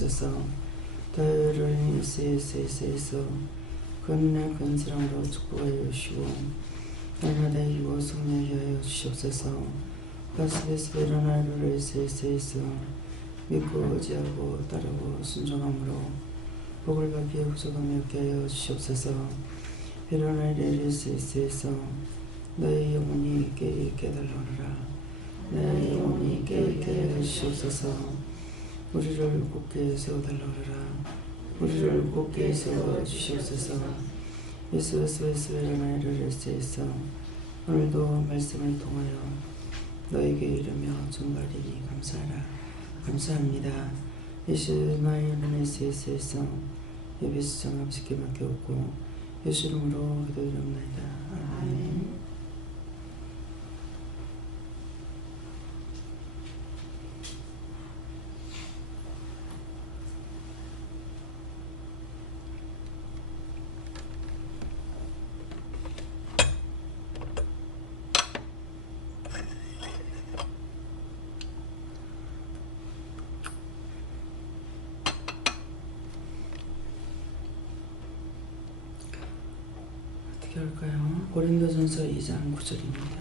주시옵소서. 더러운 예수에서 그분의 큰 사랑으로 축복하여 주시고 날마다 이고 성령이 하여 주시옵소서. 가스베스 베로나를 예수에서 믿고 의지하고 따르고 순종함으로 복을 받기에 후속함이 없게 하여 주시옵소서. 베로나를 예수에서 너의 영혼이 깨있게 달라오라. 너의 영혼이 깨있게 하여 주시옵소서. 우리를 굳게 세워달라오라. 우리를 굳게 세워 주시옵소서. 예수스 베로나를 예수에서 오늘도 말씀을 통하여 너에게 이르며 전가리니 감사하라. 감사합니다. 예수 나의 은혜 예수에서 예배수 정함 쉽게 맡겨오고 예수 이름으로 기도드립니다. 아멘. 어떻게 할까요? 고린도전서 2장 9절입니다.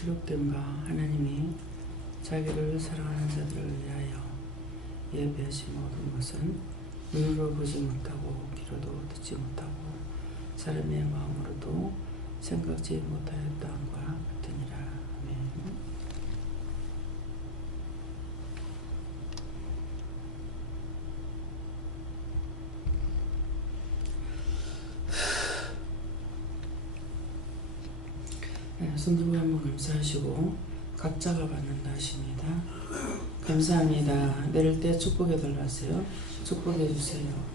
기록된 바 하나님이 자기를 사랑하는 자들을 위하여 예비하신 모든 것은 눈으로 보지 못하고 귀로도 듣지 못하고 사람의 마음으로도 생각지 못하였다함과 같으니라. 아멘. 네, 손들고 한번 감사하시고 각자가 받는다 하십니다. 감사합니다. 내릴 때 축복해 달라 하세요. 축복해 주세요.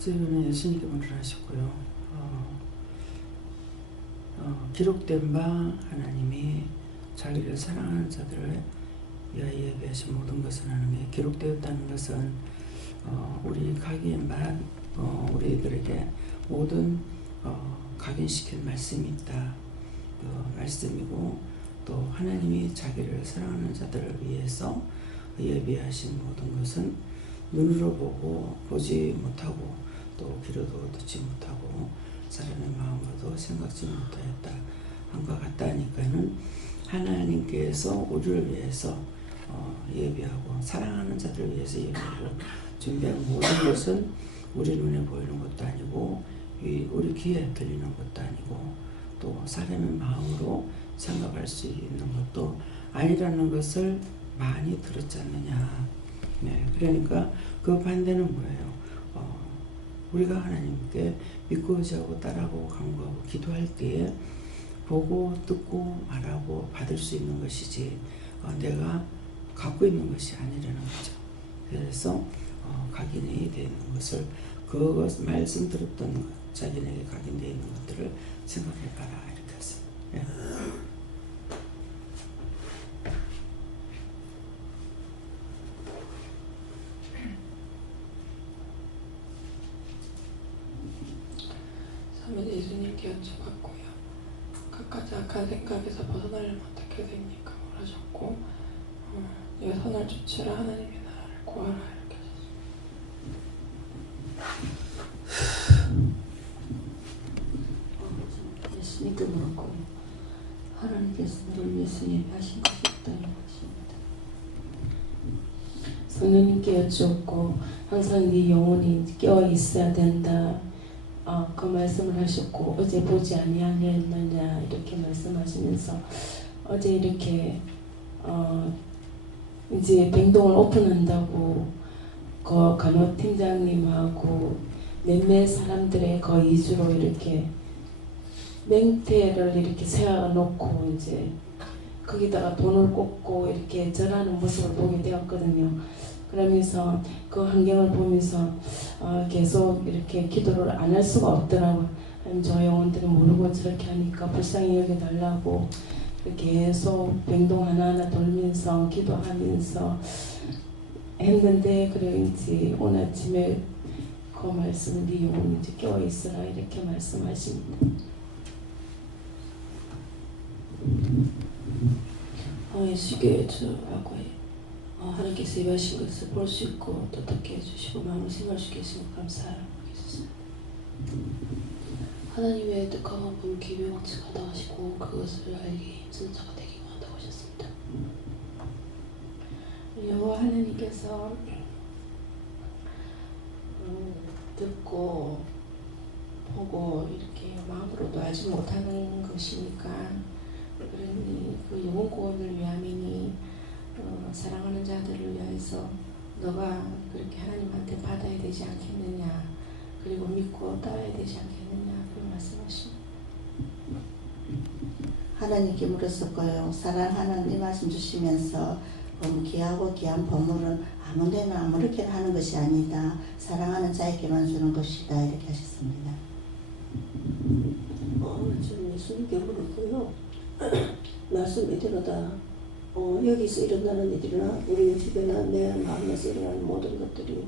주님은 예수님께 문을 하셨고요. 기록된 바 하나님이 자기를 사랑하는 자들을 위하여 예배하신 모든 것은 하나님의 기록되었다는 것은 우리 각인만 우리들에게 모든 각인시킨 말씀이 있다. 그 말씀이고 또 하나님이 자기를 사랑하는 자들을 위해서 예배하신 모든 것은 눈으로 보고 보지 못하고 또 귀로도 듣지 못하고 사람의 마음으로도 생각지 못하였다 한과 같다니까는 하나님께서 우리를 위해서 예배하고 사랑하는 자들을 위해서 예배하고 준비한 모든 것은 우리 눈에 보이는 것도 아니고 우리 귀에 들리는 것도 아니고 또 사람의 마음으로 생각할 수 있는 것도 아니라는 것을 많이 들었지 않느냐. 네, 그러니까 그 반대는 뭐예요? 우리가 하나님께 믿고 의지하고 따라하고 간구하고 기도할 때에 보고 듣고 말하고 받을 수 있는 것이지 내가 갖고 있는 것이 아니라는 거죠. 그래서 각인이 되는 것을 그것 말씀 들었던 것, 자기에게 각인되어 있는 것들을 생각해봐라 이렇게 했어요. 예. 사면 예수님께 여쭤봤고요. 갖가지 악한 생각에서 벗어나려면 어떻게 됩니까? 물으셨고 이 선을 쫓으라 하나님의 나라를 구하라 이렇게 하셨습니다. 예수님께 물었고 하나님께서 너를 위해서 예배하신 것이 없다 이런 것입니다. 성령님께 여쭈었고 항상 네 영혼이 깨어 있어야 된다. 그 말씀을 하셨고 어제 보지 아니하였느냐 이렇게 말씀하시면서 어제 이렇게 이제 병동을 오픈한다고 그 간호팀장님하고 몇몇 사람들의 그 이주로 이렇게 맹태를 이렇게 세워놓고 이제 거기다가 돈을 꽂고 이렇게 절하는 모습을 보게 되었거든요. 그러면서 그 환경을 보면서 계속 이렇게 기도를 안 할 수가 없더라고요. 저 영혼들은 모르고 저렇게 하니까 불쌍히 여겨달라고 계속 병동 하나하나 돌면서 기도하면서 했는데 그런지 오늘 아침에 그 말씀은 네 영혼이 이제 깨어있으라 이렇게 말씀하십니다. 예수께 여쭈라고 하나님께서 예배하신 것을 볼 수 있고 또 듣게 해주시고 마음을 생각할 수 있게 해주시고 감사하겠습니다. 하나님의 뜻하고 분기 명칭하다 하시고 그것을 알기 힘쓰는 자가 되기 원한다고 하셨습니다. 여호와 하나님께서 듣고 보고 이렇게 마음으로도 알지 못하는 것이니까 그러니 그 영혼 구원을 위함이니 사랑하는 자들을 위해서 너가 그렇게 하나님한테 받아야 되지 않겠느냐 그리고 믿고 따라야 되지 않겠느냐 그런 말씀하십니다. 하나님께 물었었고요. 사랑하는 이 말씀 주시면서 귀하고 귀한 보물은 아무데나 아무렇게나 하는 것이 아니다. 사랑하는 자에게만 주는 것이다. 이렇게 하셨습니다. 저는 예수님께 물었고요. 말씀 이대로다. 여기서 일어나는 일이나 우리 집에나 내 마음에서 일어나는 모든 것들이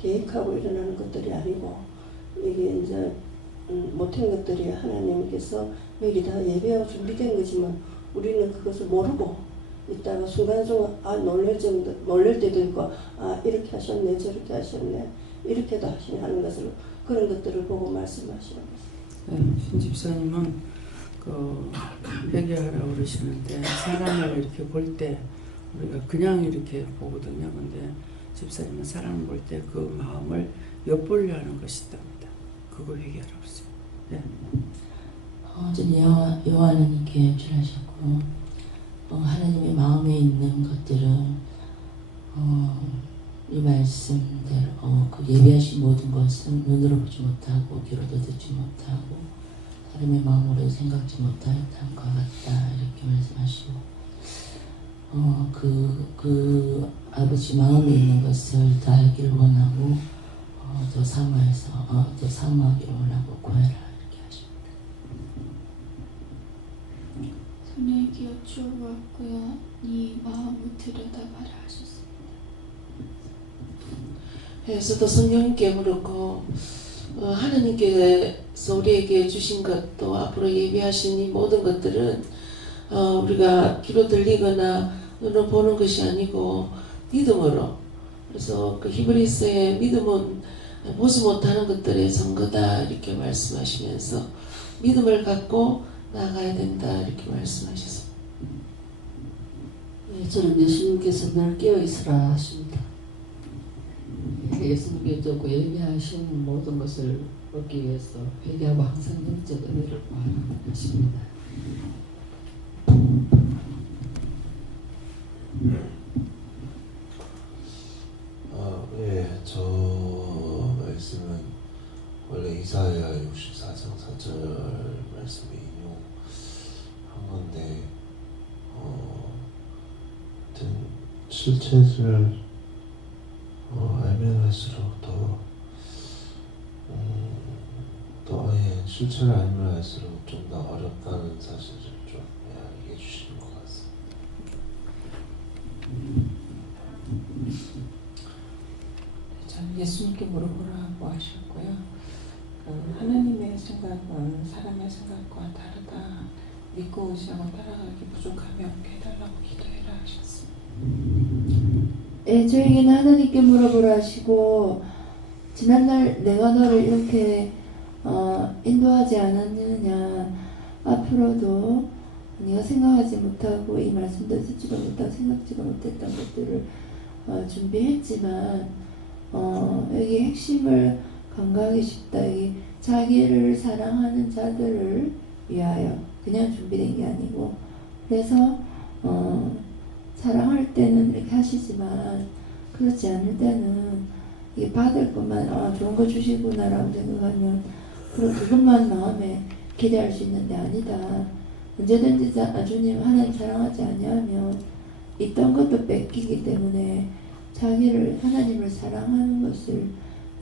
계획하고 일어나는 것들이 아니고 이게 이제 못한 것들이 하나님께서 미리 다 예배하고 준비된 거지만 우리는 그것을 모르고 있다가 순간순간 놀랄 때도 있고 이렇게 하셨네 저렇게 하셨네 이렇게도 하시네 하는 것을 그런 것들을 보고 말씀하시라고. 네, 신 집사님은 회개하라고 그러시는데 사람을 이렇게 볼 때 우리가 그냥 이렇게 보거든요. 근데 집사님은 사람을 볼 때 그 마음을 엿보려 하는 것이답니다. 그거 회개하라고 그러죠. 네. 좀 여호와 하나님께 연출하셨고 하나님의 마음에 있는 것들은 이 말씀대로 그 예배하신 모든 것은 눈으로 보지 못하고 귀로도 듣지 못하고 사람의 마음으로 생각지 못하였던 것 같다 이렇게 말씀하시고 그 아버지 마음에 있는 것을 다 알기를 원하고 더 사모하기를 원하고 구해라 이렇게 하십니다. 성령님께 여쭈어보았고요. 네 마음을 들여다봐라 하셨습니다. 그래서도 성령님께 물었고 하나님께서 우리에게 주신 것도 앞으로 예비하신 이 모든 것들은 우리가 귀로 들리거나 눈으로 보는 것이 아니고 믿음으로 그래서 그 히브리서의 믿음은 보지 못하는 것들의 증거다 이렇게 말씀하시면서 믿음을 갖고 나아가야 된다 이렇게 말씀하셨습니다. 네, 저는 예수님께서 늘 깨어있으라 하십니다. 예수님께서 예배하신 모든 것을 얻기 위해서 회개하고 항상 영적 은혜를 구하라 하십니다. 저 말씀은 원래 이사야 64장 4절 말씀을 인용한 건데 실체를 알면 할수록 실체를 알면 할수록 좀 더 어렵다는 사실을 좀 이해해 주시는 것 같습니다. 저는 예수님께 물어보라고 하셨고요. 하나님의 생각은 사람의 생각과 다르다. 믿고 의지하고 따라가기 부족하면 해달라고 기도해라 하셨습니다. 예, 저에게는 하나님께 물어보라 하시고 지난날 내가 너를 이렇게 인도하지 않았느냐, 앞으로도 네가 생각하지 못하고 이 말씀도 듣지도 못하고 생각지도 못했던 것들을 준비했지만 여기 핵심을 간과하기 쉽다. 여기 자기를 사랑하는 자들을 위하여 그냥 준비된 게 아니고, 그래서 사랑할 때는 이렇게 하시지만 그렇지 않을 때는 이게 받을 것만 좋은 거 주시구나라고 생각하면 그것만 마음에 기대할 수 있는데 아니다. 언제든지 주님 하나님 사랑하지 아니하면 있던 것도 뺏기기 때문에 자기를 하나님을 사랑하는 것을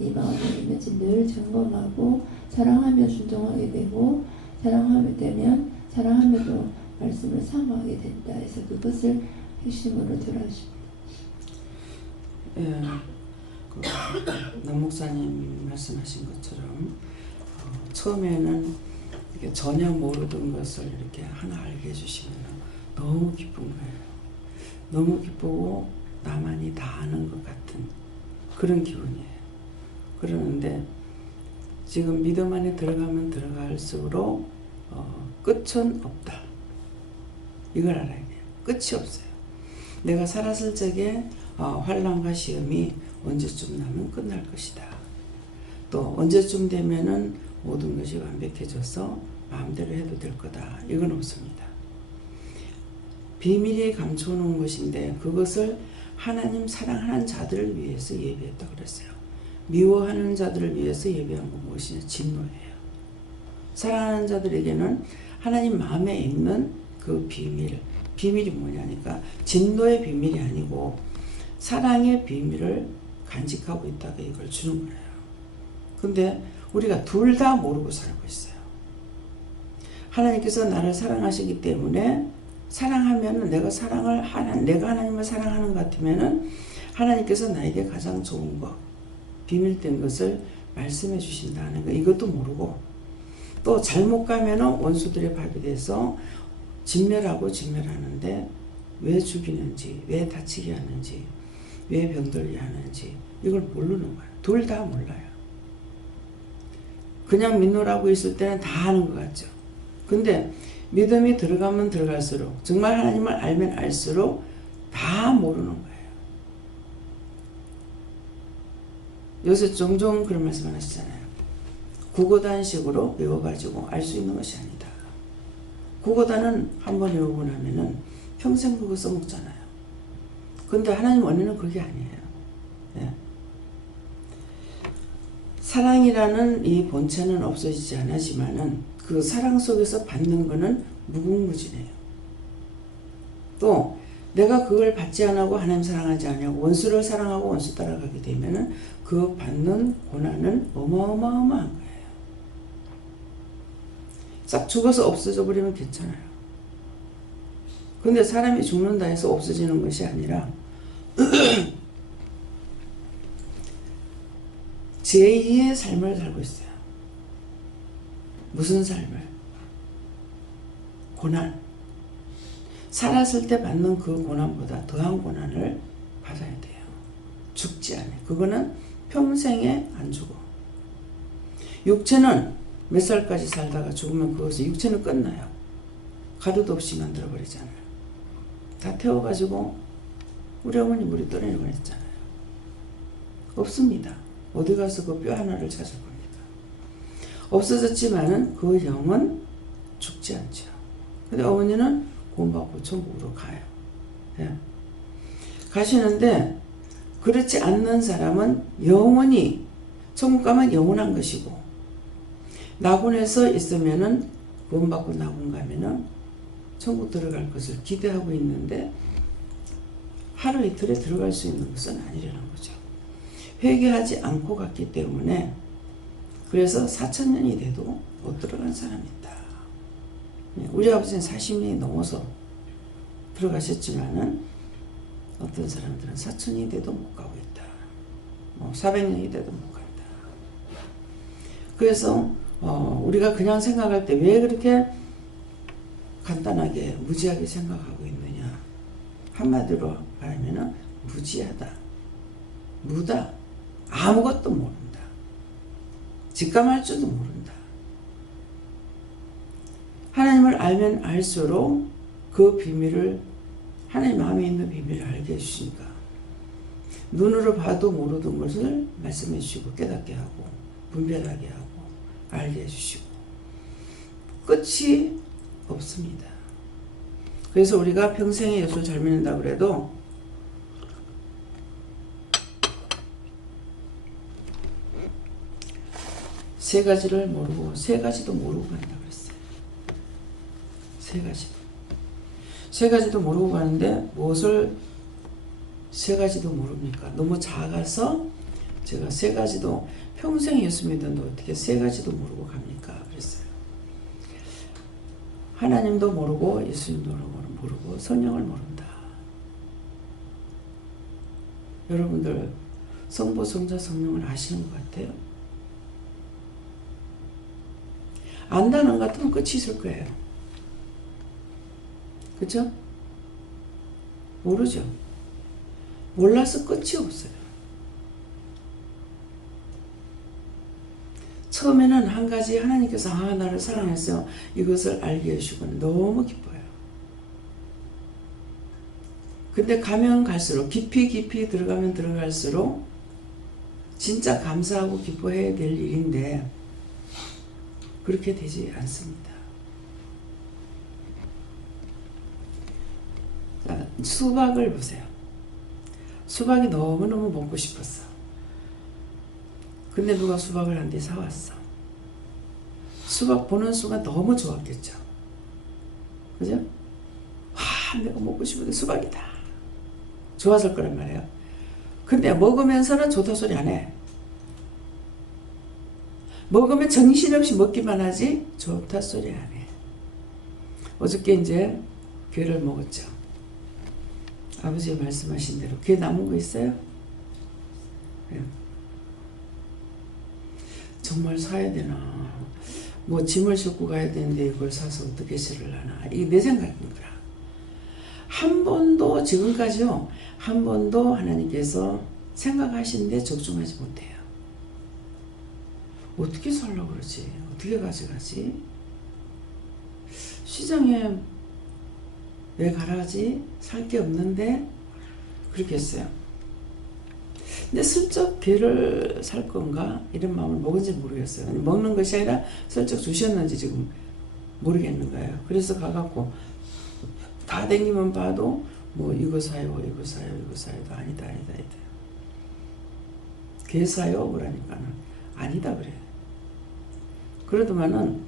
이 마음에 있는지 늘 점검하고 사랑하면 순종하게 되고 사랑하게 되면 사랑하면서 말씀을 사모하게 된다 해서 그것을 핵심으로 들어하십니다. 예, 남 목사님 말씀하신 것처럼 처음에는 이렇게 전혀 모르던 것을 이렇게 하나 알게 해주시면 너무 기쁜 거예요. 너무 기쁘고 나만이 다 아는 것 같은 그런 기분이에요. 그러는데 지금 믿음 안에 들어가면 들어갈수록 끝은 없다. 이걸 알아야 돼요. 끝이 없어요. 내가 살았을 적에 환난과 시험이 언제쯤 나면 끝날 것이다. 또 언제쯤 되면은 모든 것이 완벽해져서 마음대로 해도 될 거다. 이건 없습니다. 비밀이 감춰놓은 것인데 그것을 하나님 사랑하는 자들을 위해서 예비했다 그랬어요. 미워하는 자들을 위해서 예비한 건 무엇이냐? 진노예요. 사랑하는 자들에게는 하나님 마음에 있는 그 비밀이 뭐냐니까 진노의 비밀이 아니고 사랑의 비밀을 간직하고 있다가 이걸 주는 거예요. 근데 우리가 둘 다 모르고 살고 있어요. 하나님께서 나를 사랑하시기 때문에 사랑하면은 내가 하나님을 사랑하는 것 같으면은 하나님께서 나에게 가장 좋은 것, 비밀된 것을 말씀해 주신다는 거, 이것도 모르고 또 잘못 가면은 원수들의 밥이 돼서 진멸하는데 왜 죽이는지, 왜 다치게 하는지, 왜 병들게 하는지 이걸 모르는 거예요. 둘 다 몰라요. 그냥 믿노라고 있을 때는 다 아는 것 같죠. 근데 믿음이 들어가면 들어갈수록 정말 하나님을 알면 알수록 다 모르는 거예요. 요새 종종 그런 말씀 하시잖아요. 국어단식으로 외워가지고 알 수 있는 것이 아니다. 국어단은 한번 외우고 나면은 평생 그거 써먹잖아요. 근데 하나님 원리는 그게 아니에요. 네. 사랑이라는 이 본체는 없어지지 않았지만은 그 사랑 속에서 받는 거는 무궁무진해요. 또 내가 그걸 받지 않고 하나님 사랑하지 않냐고 원수를 사랑하고 원수 따라가게 되면은 그 받는 고난은 어마어마한 거예요. 싹 죽어서 없어져 버리면 괜찮아요. 근데 사람이 죽는다 해서 없어지는 것이 아니라 제2의 삶을 살고 있어요. 무슨 삶을? 고난. 살았을 때 받는 그 고난보다 더한 고난을 받아야 돼요. 죽지 않아요. 그거는 평생에 안 죽어. 육체는 몇 살까지 살다가 죽으면 그것은 육체는 끝나요. 가루도 없이 만들어버리잖아요. 다 태워가지고 우리 어머니 물이 떠내려고 했잖아요. 없습니다. 어디 가서 그 뼈 하나를 찾을 겁니까? 없어졌지만은 그 영은 죽지 않죠. 근데 어머니는 구원받고 천국으로 가요. 예. 가시는데 그렇지 않는 사람은 영원히 천국 가면 영원한 것이고 낙원에서 있으면은 구원받고 낙원 가면은 천국 들어갈 것을 기대하고 있는데 하루 이틀에 들어갈 수 있는 것은 아니라는 거죠. 회개하지 않고 갔기 때문에 그래서 4,000년이 돼도 못 들어간 사람이 있다. 우리 아버지는 40년이 넘어서 들어가셨지만은 어떤 사람들은 4,000년이 돼도 못 가고 있다. 뭐 400년이 돼도 못 간다. 그래서 우리가 그냥 생각할 때 왜 그렇게 간단하게 무지하게 생각하고 있느냐. 한마디로 말하면 무지하다. 무다. 아무것도 모른다. 직감할 줄도 모른다. 하나님을 알면 알수록 그 비밀을 하나님 마음에 있는 비밀을 알게 해주시니까 눈으로 봐도 모르던 것을 말씀해 주시고 깨닫게 하고 분별하게 하고 알게 해주시고 끝이 없습니다. 그래서 우리가 평생에 예수를 잘 믿는다고 그래도 세 가지를 모르고 세 가지도 모르고 간다 그랬어요. 세 가지도 모르고 가는데 무엇을 세 가지도 모릅니까? 너무 작아서 제가 세 가지도 평생 예수 믿는데 어떻게 세 가지도 모르고 갑니까? 그랬어요. 하나님도 모르고 예수님도 모르고 성령을 모른다. 여러분들 성부, 성자, 성령을 아시는 것 같아요? 안다는 것 같으면 끝이 있을 거예요. 그죠? 모르죠? 몰라서 끝이 없어요. 처음에는 한 가지 하나님께서 나를 사랑해서 이것을 알게 해주시고 너무 기뻐요. 근데 가면 갈수록 깊이 들어가면 들어갈수록 진짜 감사하고 기뻐해야 될 일인데 그렇게 되지 않습니다. 자, 수박을 보세요. 수박이 너무너무 먹고 싶었어. 근데 누가 수박을 한 대 사왔어. 수박 보는 순간 너무 좋았겠죠. 그죠? 와, 내가 먹고 싶은데 수박이다. 좋았을 거란 말이에요. 근데 먹으면서는 좋다 소리 안 해. 먹으면 정신없이 먹기만 하지 좋다 소리 안 해. 어저께 이제 귤을 먹었죠. 아버지가 말씀하신 대로 귤 남은 거 있어요? 네. 정말 사야 되나. 뭐 짐을 싣고 가야 되는데 이걸 사서 어떻게 실을 하나. 이게 내 생각입니다. 한 번도 지금까지요. 한 번도 하나님께서 생각하시는데 적중하지 못해요. 어떻게 살려고 그러지? 어떻게 가져가지? 시장에 왜 가라지? 살 게 없는데 그렇게 했어요. 근데 슬쩍 귤을 살 건가? 이런 마음을 먹은지 모르겠어요. 먹는 것이 아니라 슬쩍 주셨는지 지금 모르겠는 거예요. 그래서 가갖고 다 댕기면 봐도 뭐 이거 사요, 이거 사요, 이거 사요도 아니다. 개 사요? 그러니까는 아니다 그래요. 그러더만은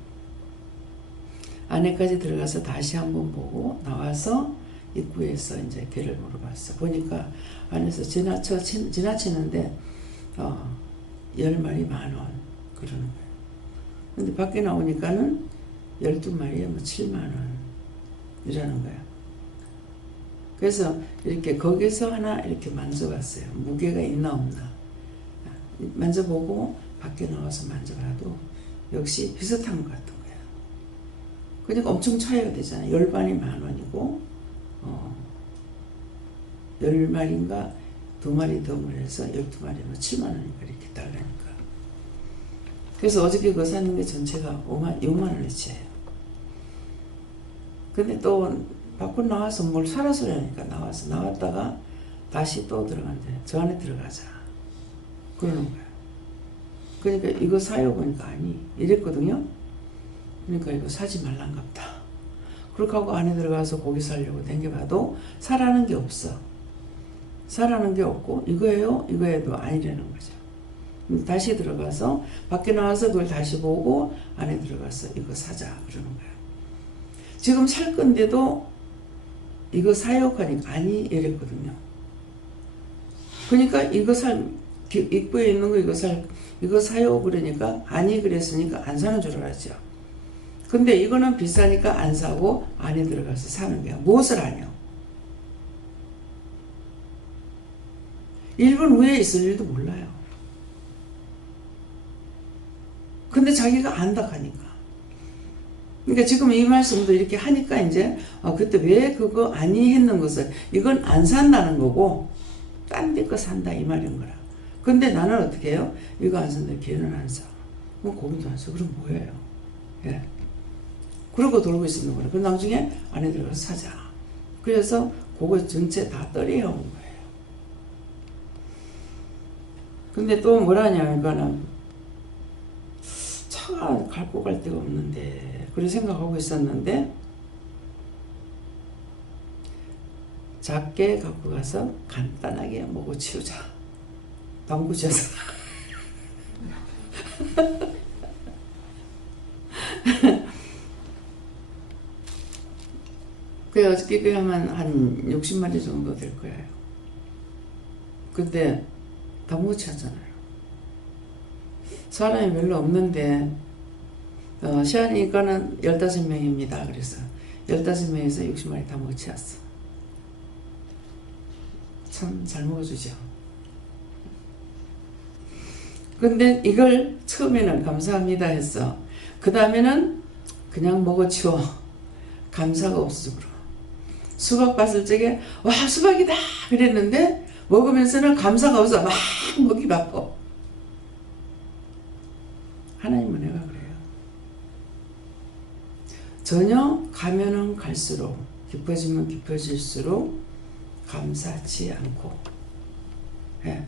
안에까지 들어가서 다시 한번 보고 나와서 입구에서 이제 걔를 물어봤어. 보니까 안에서 지나치는데 10마리 10,000원 그러는 거예요. 근데 밖에 나오니까는 12마리에 뭐 70,000원 이라는 거야. 그래서 이렇게 거기서 하나 이렇게 만져봤어요. 무게가 있나 없나 만져보고 밖에 나와서 만져봐도 역시 비슷한 것 같은 거야. 그러니까 엄청 차이가 되잖아요. 10마리 10,000원이고 10마리인가 2마리 더 해서 12마리면 70,000원이니까 이렇게 달라니까. 그래서 어저께 그 사는 게 전체가 6만원어치예요. 근데 또 밖으로 나와서 뭘 사라서 그러니까 나왔다가 다시 또 들어간대. 저 안에 들어가자. 그러는 거야. 그러니까 이거 사요 보니까 아니 이랬거든요. 그러니까 이거 사지 말란갑다. 그렇게 하고 안에 들어가서 고기 사려고 댕겨봐도 사라는 게 없어. 사라는 게 없고 이거예요? 이거에도 아니라는 거죠. 다시 들어가서 밖에 나와서 그걸 다시 보고 안에 들어가서 이거 사자 그러는 거야. 지금 살 건데도 이거 사요 하니까 아니 이랬거든요. 그러니까 이거 입구에 있는 거 이거 사요 그러니까 아니 그랬으니까 안 사는 줄 알았죠. 근데 이거는 비싸니까 안 사고 안에 들어가서 사는 거야. 무엇을 하냐? 1분 후에 있을 일도 몰라요. 근데 자기가 안다 하니까. 그러니까 지금 이 말씀도 이렇게 하니까 이제 그때 왜 그거 아니 했는 것을 이건 안 산다는 거고 딴 데 거 산다 이 말인 거라. 근데 나는 어떻게 해요? 이거 안 산다. 걔는 안 사. 뭐 고민도 안 사. 그럼 뭐예요? 예. 그러고 돌고 있는 거라. 그 나중에 안에 들어가서 사자. 그래서 그거 전체 다 떨이해 온 거예요. 근데 또 뭐라냐면은 차가 갈고 갈 데가 없는데 그런 생각하고 있었는데 작게 갖고 가서 간단하게 먹어 치우자. 담그셔서 그래 어저께 그러면 한 60마리 정도 될 거예요. 근데 다 못 찾잖아요. 사람이 별로 없는데 시안이 거는 15명입니다. 그래서 15명에서 60마리 다 못 찾았어. 참 잘 먹어주죠. 근데 이걸 처음에는 감사합니다 했어. 그 다음에는 그냥 먹어치워. 감사가 없어. 수박 봤을 적에 와 수박이다 그랬는데 먹으면서는 감사가 없어. 막 먹이 바빠. 하나님은 내가 그래요. 전혀 가면은 갈수록 깊어지면 깊어질수록 감사치 않고 예,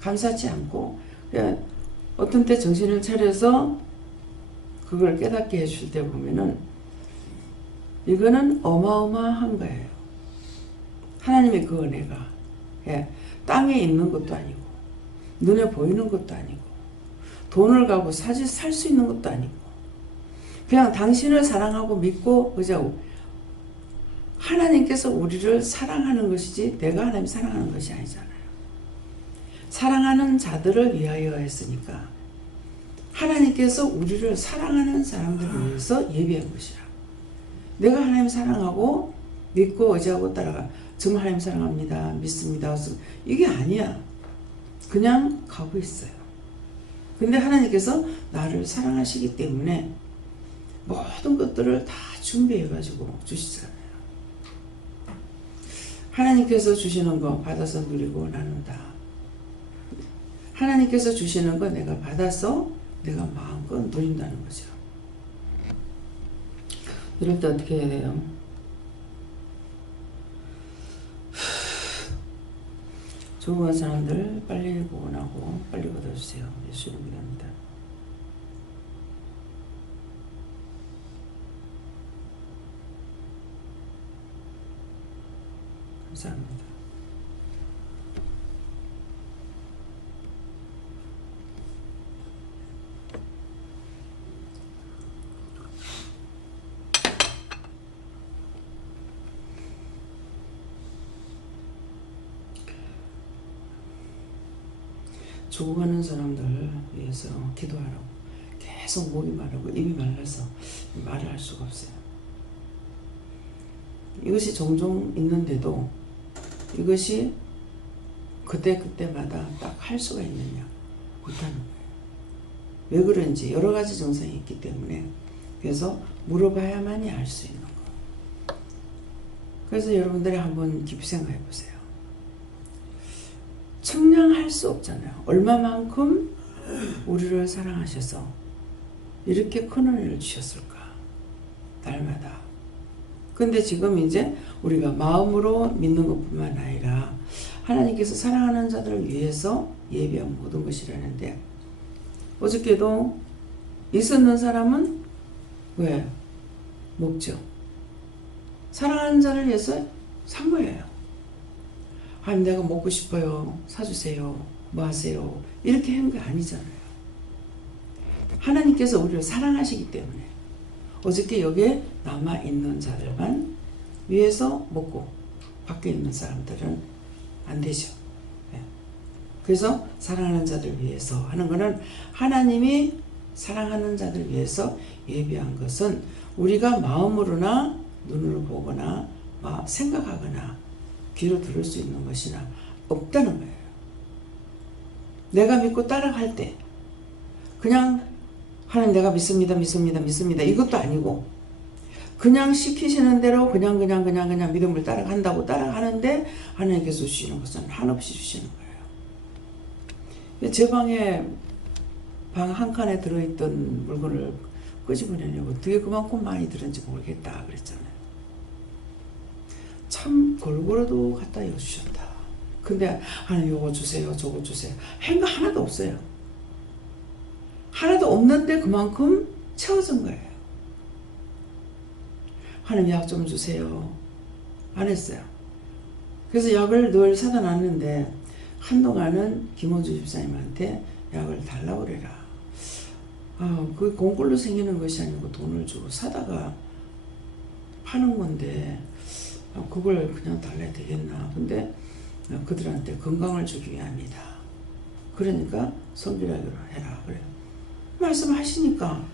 감사치 않고 어떤 때 정신을 차려서 그걸 깨닫게 해줄 때 보면은 이거는 어마어마한 거예요. 하나님의 그 은혜가 예, 땅에 있는 것도 아니고 눈에 보이는 것도 아니고 돈을 가고 살 수 있는 것도 아니고 그냥 당신을 사랑하고 믿고 의지하고 하나님께서 우리를 사랑하는 것이지 내가 하나님 사랑하는 것이 아니잖아요. 사랑하는 자들을 위하여 했으니까 하나님께서 우리를 사랑하는 사람들을 위해서 예비한 것이라. 내가 하나님 사랑하고 믿고 의지하고 따라가 정말 하나님 사랑합니다. 믿습니다. 이게 아니야. 그냥 가고 있어요. 근데 하나님께서 나를 사랑하시기 때문에 모든 것들을 다 준비해 가지고 주시잖아요. 하나님께서 주시는 거 받아서 누리고 나눈다. 하나님께서 주시는 거 내가 받아서 내가 마음껏 누린다는 거죠. 이럴 때 어떻게 해야 돼요? 죽은 사람들 빨리 구원하고 빨리 얻어주세요. 예수를 믿습니다. 감사합니다. 죽어가는 사람들 위해서 기도하라고 계속 목이 마르고 입이 말라서 말을 할 수가 없어요. 이것이 종종 있는데도 이것이 그때마다 딱 할 수가 있느냐 못하는 거예요. 왜 그런지 여러 가지 증상이 있기 때문에 그래서 물어봐야만이 알 수 있는 거. 그래서 여러분들이 한번 깊이 생각해 보세요. 측량할 수 없잖아요. 얼마만큼 우리를 사랑하셔서 이렇게 큰 은혜를 주셨을까 날마다. 근데 지금 이제 우리가 마음으로 믿는 것뿐만 아니라 하나님께서 사랑하는 자들을 위해서 예비한 모든 것이라는데 어저께도 있었는 사람은 왜? 목적. 사랑하는 자를 위해서 산 거예요. 하나님 내가 먹고 싶어요. 사주세요. 뭐 하세요. 이렇게 한 게 아니잖아요. 하나님께서 우리를 사랑하시기 때문에 어저께 여기에 남아있는 자들만 위해서 먹고 밖에 있는 사람들은 안 되죠. 네. 그래서 사랑하는 자들 위해서 하는 거는 하나님이 사랑하는 자들 위해서 예비한 것은 우리가 마음으로나 눈으로 보거나 생각하거나 귀로 들을 수 있는 것이나 없다는 거예요. 내가 믿고 따라갈 때 그냥 하나님 내가 믿습니다 이것도 아니고 그냥 시키시는 대로 그냥 믿음을 따라간다고 따라가는데 하나님께서 주시는 것은 한없이 주시는 거예요. 제 방에 방 한 칸에 들어있던 물건을 끄집어내려고 어떻게 그만큼 많이 들었는지 모르겠다 그랬잖아요. 참 골고루도 갖다 주셨다. 근데 하나님 요거 주세요 저거 주세요 한 거 하나도 없어요. 하나도 없는데 그만큼 채워진 거예요. 하나님 약 좀 주세요 안 했어요. 그래서 약을 늘 사다 놨는데 한동안은 김원주 집사님한테 약을 달라고 그래라. 그 공꼴로 생기는 것이 아니고 돈을 주고 사다가 파는 건데 그걸 그냥 달라야 되겠나. 근데 그들한테 건강을 주기 위함이다. 그러니까 섬기라기로 해라 그래요. 말씀하시니까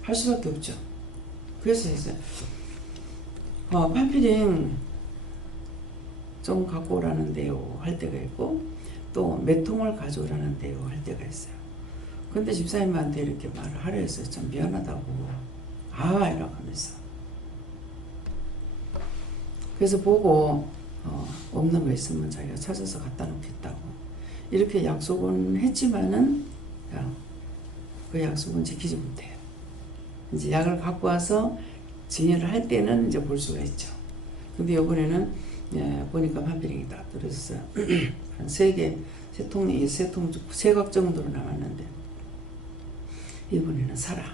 할 수밖에 없죠. 그래서 했어요. 판피링 좀 갖고 오라는데요 할 때가 있고 또 몇 통을 가져오라는데요 할 때가 있어요. 근데 집사님한테 이렇게 말을 하려 했어요. 참 미안하다고 이라고 하면서 그래서 보고 없는 거 있으면 자기가 찾아서 갖다 놓겠다고 이렇게 약속은 했지만은 그 약속은 지키지 못해요. 이제 약을 갖고 와서 진열을 할 때는 이제 볼 수가 있죠. 근데 이번에는 보니까 판피링이 다 떨어졌어요. 한 3개, 3통, 3각 정도로 남았는데 이번에는 사라.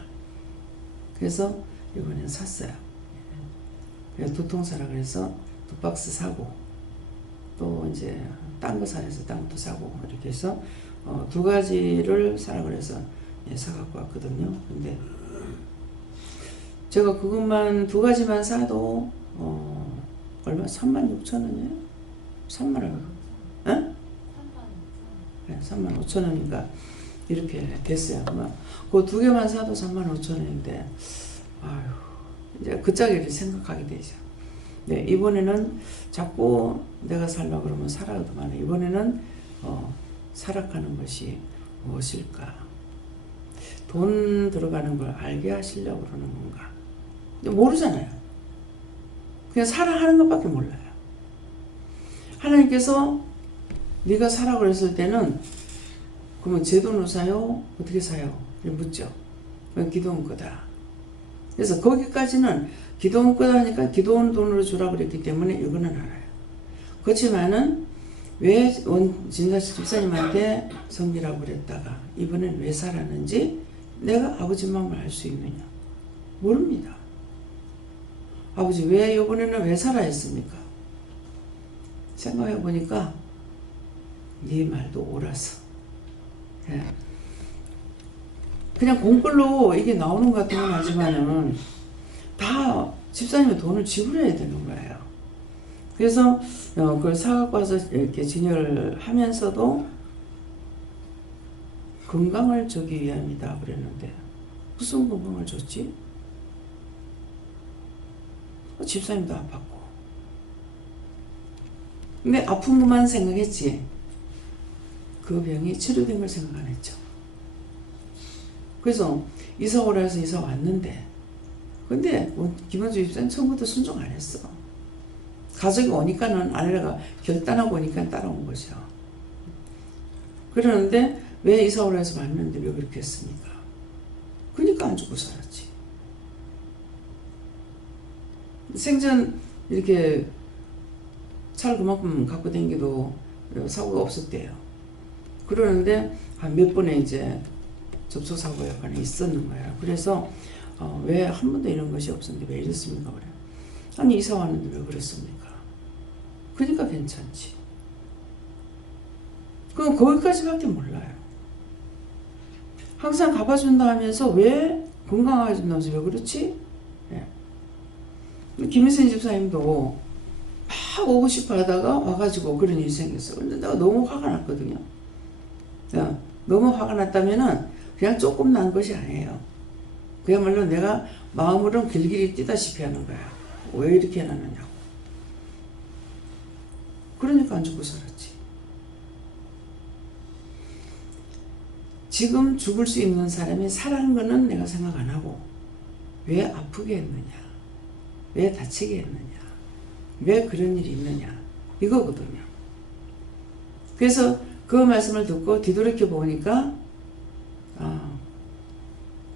그래서 이번에는 샀어요. 2통 사라 그래서 2박스 사고 또 이제 딴 거 사서 딴 것도 사고 이렇게 해서 2가지를 사라 그래서 사갖고 왔거든요. 근데 제가 그것만 2가지만 사도 얼마? 36,000원이에요? 3만원. 에? 35,000원인가 이렇게 됐어요. 그 2개만 사도 35,000원인데 아유 이제 그 짝을 생각하게 되죠. 네, 이번에는 자꾸 내가 살려고 그러면 사라하더만 이번에는 살아가는 것이 무엇일까? 돈 들어가는 걸 알게 하시려고 그러는 건가? 모르잖아요. 그냥 사라 하는 것밖에 몰라요. 하나님께서 네가 사라 그랬을 때는 그러면 제 돈으로 사요? 어떻게 사요? 묻죠. 기도원 거다. 그래서 거기까지는 기도원 거다 하니까 기도원 돈으로 주라 그랬기 때문에 이거는 알아요. 그렇지만은 왜 진사씨 집사님한테 섬기라고 그랬다가 이번엔 왜 사라는지 내가 아버지 마음을 알 수 있느냐? 모릅니다. 아버지 왜 이번에는 왜 사라 했습니까? 생각해 보니까 네 말도 옳아서 그냥 공글로 이게 나오는 것 같은 건 하지만은 다 집사님의 돈을 지불해야 되는 거예요. 그래서 그걸 사갖고 와서 이렇게 진열을 하면서도 건강을 주기 위함이다 그랬는데 무슨 건강을 줬지? 집사님도 아팠고 근데 아픈 것만 생각했지 그 병이 치료된 걸 생각 안 했죠. 그래서 이사 오라 해서 이사 왔는데 근데 김원주 집사님 처음부터 순종 안 했어. 가족이 오니까는 아내가 결단하고 오니까 따라온 거죠. 그러는데 왜 이사 오라 해서 왔는데 왜 그렇게 했습니까? 그러니까 안 죽고 살았지. 생전 이렇게 차를 그만큼 갖고 다니기도 사고가 없었대요. 그러는데 한 몇 번의 이제 접촉사고가 약간 있었는 거예요. 그래서 왜 한 번도 이런 것이 없었는데 왜 이랬습니까? 그래. 아니 이사 왔는데 왜 그랬습니까? 그러니까 괜찮지. 그럼 거기까지밖에 몰라요. 항상 갚아준다 하면서 왜 건강하게 준다면서 왜 그렇지? 네. 김희선 집사님도 막 오고 싶어 하다가 와가지고 그런 일이 생겼어. 근데 내가 너무 화가 났거든요. 너무 화가 났다면은 그냥 조금 난 것이 아니에요. 그야말로 내가 마음으로는 길길이 뛰다시피 하는 거야. 왜 이렇게 해놨느냐고. 그러니까 안 죽고 살았지. 지금 죽을 수 있는 사람이 살아는 거는 내가 생각 안 하고 왜 아프게 했느냐, 왜 다치게 했느냐, 왜 그런 일이 있느냐, 이거거든요. 그래서 그 말씀을 듣고 뒤돌이켜 보니까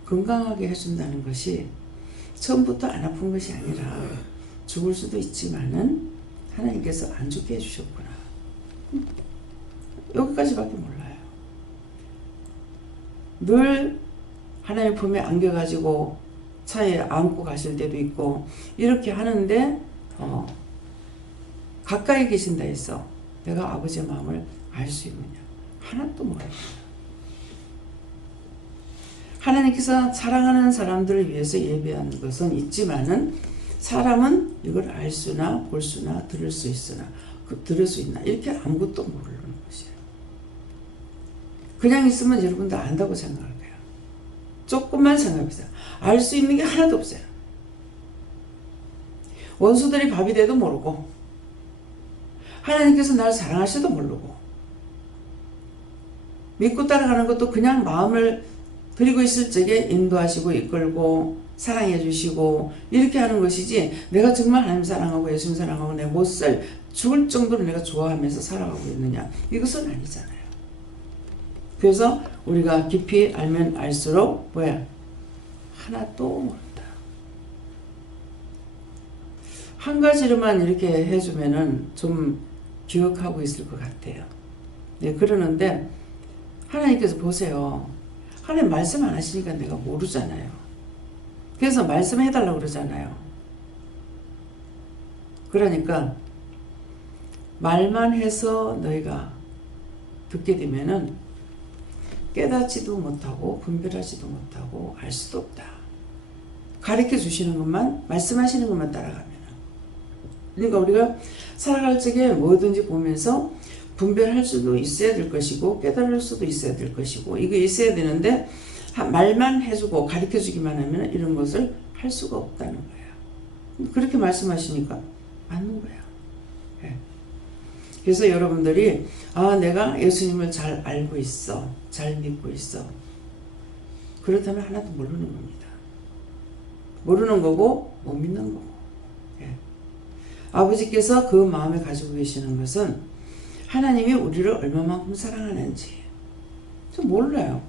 건강하게 해준다는 것이 처음부터 안 아픈 것이 아니라 죽을 수도 있지만은 하나님께서 안 죽게 해주셨구나. 여기까지밖에 몰라요. 늘 하나님 품에 안겨가지고 차에 안고 가실 때도 있고 이렇게 하는데 가까이 계신다 해서 내가 아버지의 마음을 알 수 있느냐? 하나도 몰라요. 하나님께서 사랑하는 사람들을 위해서 예배하는 것은 있지만은 사람은 이걸 알 수나 볼 수나 들을 수 있으나 들을 수 있나 이렇게 아무것도 모르는 것이에요. 그냥 있으면 여러분 다 안다고 생각할 거예요. 조금만 생각해보세요. 알 수 있는 게 하나도 없어요. 원수들이 밥이 돼도 모르고 하나님께서 나를 사랑하셔도 모르고 믿고 따라가는 것도 그냥 마음을 드리고 있을 적에 인도하시고 이끌고 사랑해 주시고 이렇게 하는 것이지 내가 정말 하나님 사랑하고 예수님 사랑하고 내 못 살 죽을 정도로 내가 좋아하면서 살아가고 있느냐 이것은 아니잖아요. 그래서 우리가 깊이 알면 알수록 뭐야? 하나도 모른다. 한 가지로만 이렇게 해주면은 좀 기억하고 있을 것 같아요. 네, 그러는데 하나님께서 보세요. 하나님 말씀 안 하시니까 내가 모르잖아요. 그래서 말씀해달라고 그러잖아요. 그러니까 말만 해서 너희가 듣게 되면은 깨닫지도 못하고 분별하지도 못하고 알 수도 없다. 가르쳐 주시는 것만 말씀하시는 것만 따라가면 그러니까 우리가 살아갈 적에 뭐든지 보면서 분별할 수도 있어야 될 것이고 깨달을 수도 있어야 될 것이고 이거 있어야 되는데 말만 해주고 가르쳐주기만 하면 이런 것을 할 수가 없다는 거예요. 그렇게 말씀하시니까 맞는 거예요. 네. 그래서 여러분들이 내가 예수님을 잘 알고 있어, 잘 믿고 있어. 그렇다면 하나도 모르는 겁니다. 모르는 거고 못 믿는 거고. 네. 아버지께서 그 마음에 가지고 계시는 것은 하나님이 우리를 얼마만큼 사랑하는지 좀 몰라요.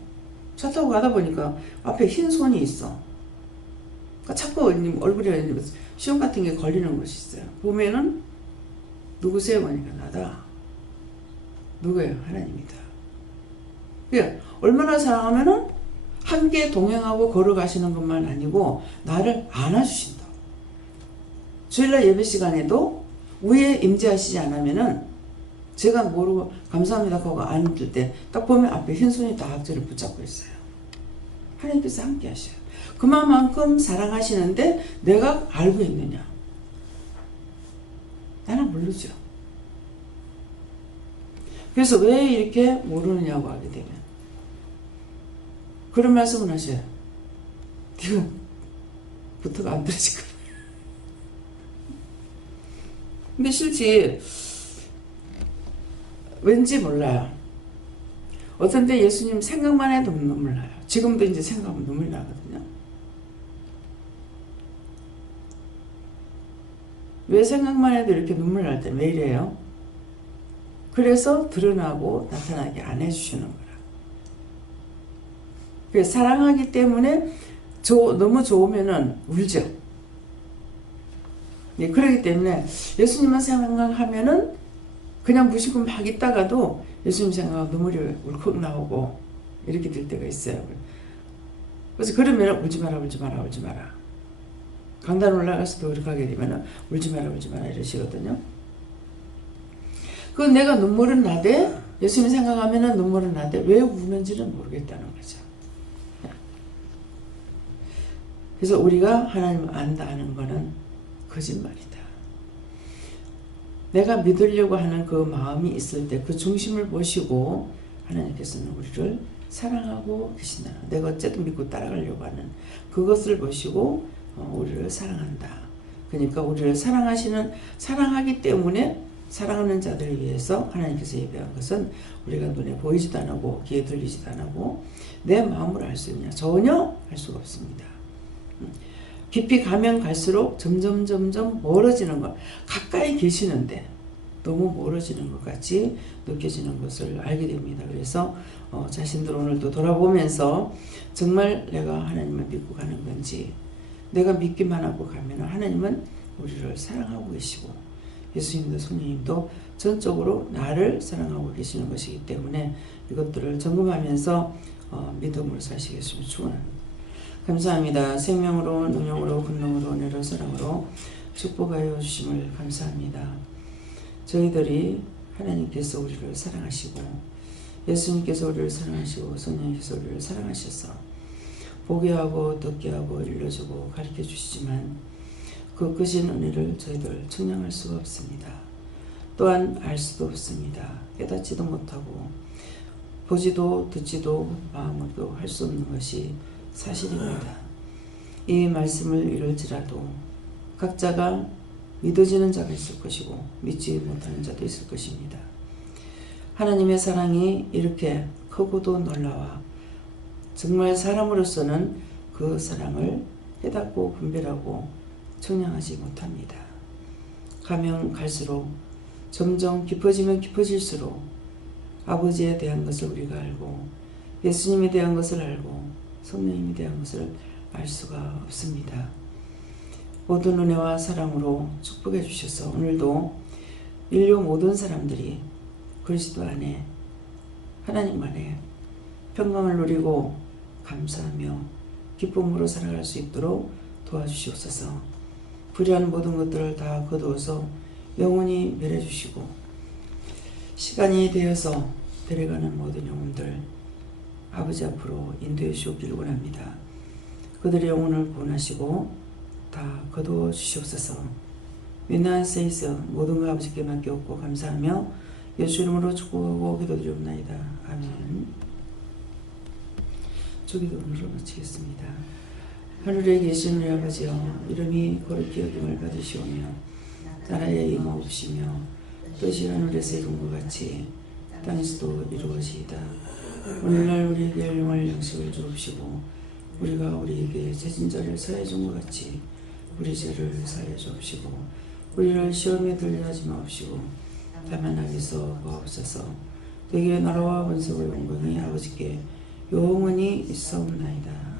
차 타고 가다 보니까 앞에 흰 손이 있어. 그러니까 자꾸 얼굴에 시험 같은 게 걸리는 것이 있어요. 보면은 누구세요? 보니까 나다. 누구예요? 하나님이다. 그러니까 얼마나 사랑하면은 함께 동행하고 걸어가시는 것만 아니고 나를 안아주신다. 주일날 예배 시간에도 위에 임재하시지 않으면은 제가 모르고 감사합니다 하고 앉을 때 딱 보면 앞에 흰손이 딱 저를 붙잡고 있어요. 하나님께서 함께 하셔요. 그만큼 사랑하시는데 내가 알고 있느냐? 나는 모르죠. 그래서 왜 이렇게 모르느냐고 하게 되면 그런 말씀을 하셔요. 네가 부터가 안 떨어질 거야. 근데 실제 왠지 몰라요. 어떤 때 예수님 생각만 해도 눈물 나요. 지금도 이제 생각하면 눈물이 나거든요. 왜 생각만 해도 이렇게 눈물 날 때 왜 이래요? 그래서 드러나고 나타나게 안 해주시는 거라. 그래서 사랑하기 때문에 너무 좋으면은 울죠. 네, 그렇기 때문에 예수님만 생각하면은 그냥 무시고 막 있다가도 예수님 생각하고 눈물이 울컥 나오고 이렇게 될 때가 있어요. 그래서 그러면 울지 마라 울지 마라 울지 마라. 강단 올라가서도 그렇게 하게 되면 울지 마라 울지 마라 이러시거든요. 그 내가 눈물은 나되 예수님 생각하면 눈물은 나되 왜 우는지는 모르겠다는 거죠. 그래서 우리가 하나님을 안다 하는 거는 거짓말이다. 내가 믿으려고 하는 그 마음이 있을 때 그 중심을 보시고 하나님께서는 우리를 사랑하고 계신다. 내가 어쨌든 믿고 따라가려고 하는 그것을 보시고 우리를 사랑한다. 그러니까 우리를 사랑하기 때문에 사랑하는 자들을 위해서 하나님께서 예배한 것은 우리가 눈에 보이지도 않고 귀에 들리지도 않고 내 마음으로 알 수 있냐? 전혀 알 수가 없습니다. 깊이 가면 갈수록 점점 멀어지는 것, 가까이 계시는데 너무 멀어지는 것 같이 느껴지는 것을 알게 됩니다. 그래서 자신들 오늘도 돌아보면서 정말 내가 하나님을 믿고 가는 건지, 내가 믿기만 하고 가면 하나님은 우리를 사랑하고 계시고 예수님도 성령님도 전적으로 나를 사랑하고 계시는 것이기 때문에 이것들을 점검하면서 믿음으로 사시겠으면 축원합니다. 감사합니다. 생명으로 능력으로 권능으로 은혜로 사랑으로 축복하여 주심을 감사합니다. 저희들이 하나님께서 우리를 사랑하시고 예수님께서 우리를 사랑하시고 성령님께서 우리를 사랑하셔서 보게 하고 듣게 하고 일러주고 가르쳐 주시지만 그 크신 은혜를 저희들 청량할 수가 없습니다. 또한 알 수도 없습니다. 깨닫지도 못하고 보지도 듣지도 마음으로도 할 수 없는 것이 사실입니다. 이 말씀을 이룰지라도 각자가 믿어지는 자가 있을 것이고 믿지 못하는 자도 있을 것입니다. 하나님의 사랑이 이렇게 크고도 놀라워 정말 사람으로서는 그 사랑을 깨닫고 분별하고 청량하지 못합니다. 가면 갈수록 점점 깊어지면 깊어질수록 아버지에 대한 것을 우리가 알고 예수님에 대한 것을 알고 성령님에 대한 것을 알 수가 없습니다. 모든 은혜와 사랑으로 축복해 주셔서 오늘도 인류 모든 사람들이 그리스도 안에 하나님 안에 평강을 누리고 감사하며 기쁨으로 살아갈 수 있도록 도와주시옵소서. 불의한 모든 것들을 다 거두어서 영원히 멸해 주시고 시간이 되어서 데려가는 모든 영혼들 아버지 앞으로 인도해 주시길 원합니다. 그들의 영혼을 구원하시고 다 거두어 주시옵소서. 위대한 세이서 모든 것 아버지께 맡겨옵고 감사하며 예수 이름으로 축복하고 기도드리옵나이다. 아멘. 주기도문으로 마치겠습니다. 하늘에 계신 우리 아버지여, 이름이 거룩히 여김을 받으시오며 나라에 임하옵시며 뜻이 하늘에서 이룬 것 같이 땅에서도 이루어지이다. 오늘날 우리에게 일용할 양식을 주옵시고 우리가 우리에게 죄진 자를 사해 준 것 같이 우리 죄를 사해 주옵시고 우리를 시험에 들게 하지 마옵시고 다만 악에서 구하옵소서. 되게 나라와 권세와 영광이 아버지께 영원히 있사옵나이다.